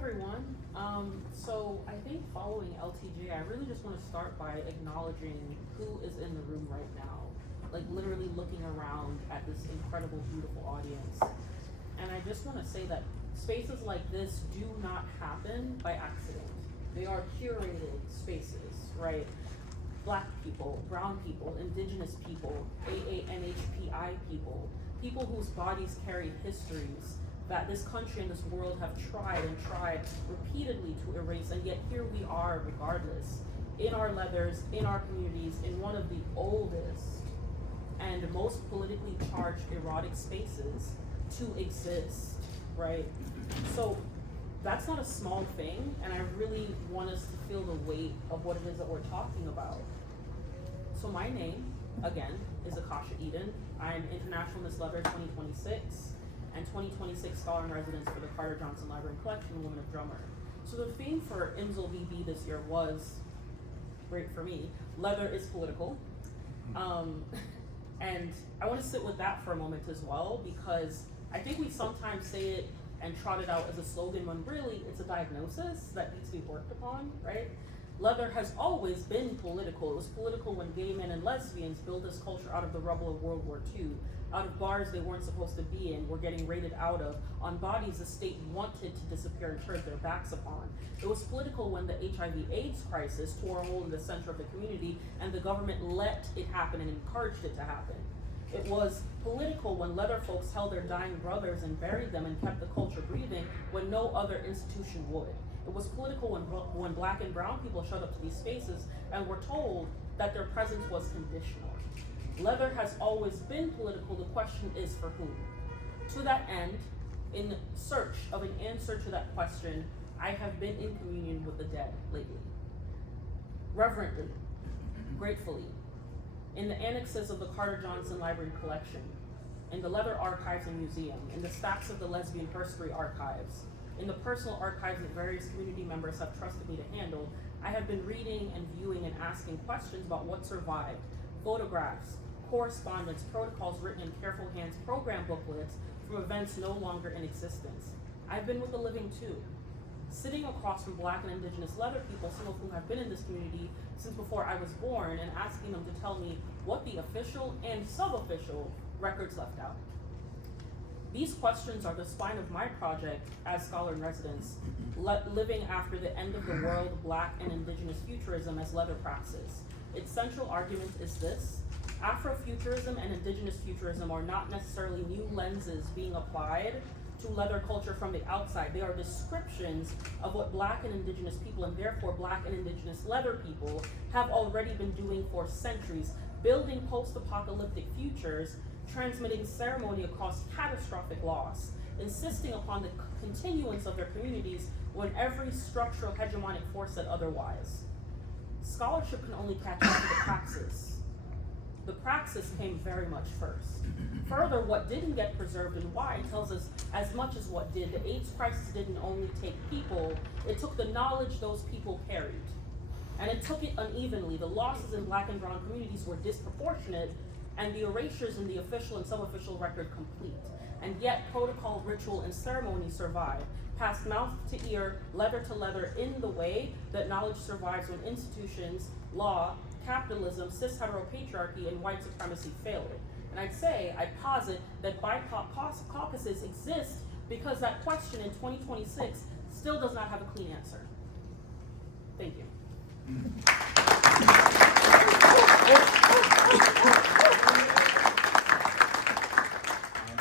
everyone. So I think following LTJ, I really just want to start by acknowledging who is in the room right now. Like literally looking around at this incredible, beautiful audience. And I just want to say that spaces like this do not happen by accident. They are curated spaces, right? Black people, brown people, indigenous people, AANHPI people, people whose bodies carry histories that this country and this world have tried repeatedly to erase, and yet here we are regardless, in our leathers, in our communities, in one of the oldest and most politically charged erotic spaces to exist, right? So that's not a small thing, and I really want us to feel the weight of what it is that we're talking about. So my name, again, is Akasha Eden. I'm International Miss Leather 2026 and 2026 Scholar in Residence for the Carter Johnson Library and Collection, Women of Drummer. So the theme for IMSL VB this year was, great for me, leather is political. And I want to sit with that for a moment as well, because I think we sometimes say it and trot it out as a slogan when really it's a diagnosis that needs to be worked upon, right? Leather has always been political. It was political when gay men and lesbians built this culture out of the rubble of World War II, out of bars they weren't supposed to be in, were getting raided out of, on bodies the state wanted to disappear and turned their backs upon. It was political when the HIV/AIDS crisis tore a hole in the center of the community and the government let it happen and encouraged it to happen. It was political when leather folks held their dying brothers and buried them and kept the culture breathing when no other institution would. It was political when black and brown people showed up to these spaces and were told that their presence was conditional. Leather has always been political. The question is for whom? To that end, in search of an answer to that question, I have been in communion with the dead lately. Reverently, gratefully, in the annexes of the Carter Johnson Library and Collection, in the Leather Archives and Museum, in the stacks of the Lesbian Herstory Archives, in the personal archives that various community members have trusted me to handle, I have been reading and viewing and asking questions about what survived. Photographs, correspondence, protocols written in careful hands, program booklets from events no longer in existence. I've been with the living too, sitting across from black and indigenous leather people, some of whom have been in this community since before I was born, and asking them to tell me what the official and sub-official records left out. These questions are the spine of my project as Scholar in Residence, living after the end of the world, black and indigenous futurism as leather praxis. Its central argument is this: Afrofuturism and indigenous futurism are not necessarily new lenses being applied to leather culture from the outside. They are descriptions of what black and indigenous people, and therefore black and indigenous leather people, have already been doing for centuries, building post-apocalyptic futures, transmitting ceremony across catastrophic loss, insisting upon the continuance of their communities when every structural hegemonic force said otherwise. Scholarship can only catch up to the praxis. The praxis came very much first. Further, what didn't get preserved and why tells us as much as what did. The AIDS crisis didn't only take people, it took the knowledge those people carried. And it took it unevenly. The losses in black and brown communities were disproportionate, and the erasures in the official and sub-official record complete. And yet protocol, ritual, and ceremony survive, passed mouth to ear, leather to leather, in the way that knowledge survives when institutions, law, capitalism, cis-heteropatriarchy, and white supremacy fail it. And I'd posit that BIPOC caucuses exist because that question in 2026 still does not have a clean answer. Thank you.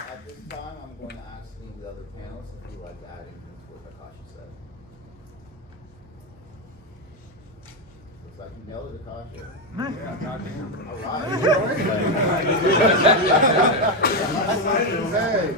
At this time, I'm going to ask the other panelists if you'd like to add anything to what Akasha said. Looks like you nailed it, Akasha. Yeah, goddamn. All right. Hey.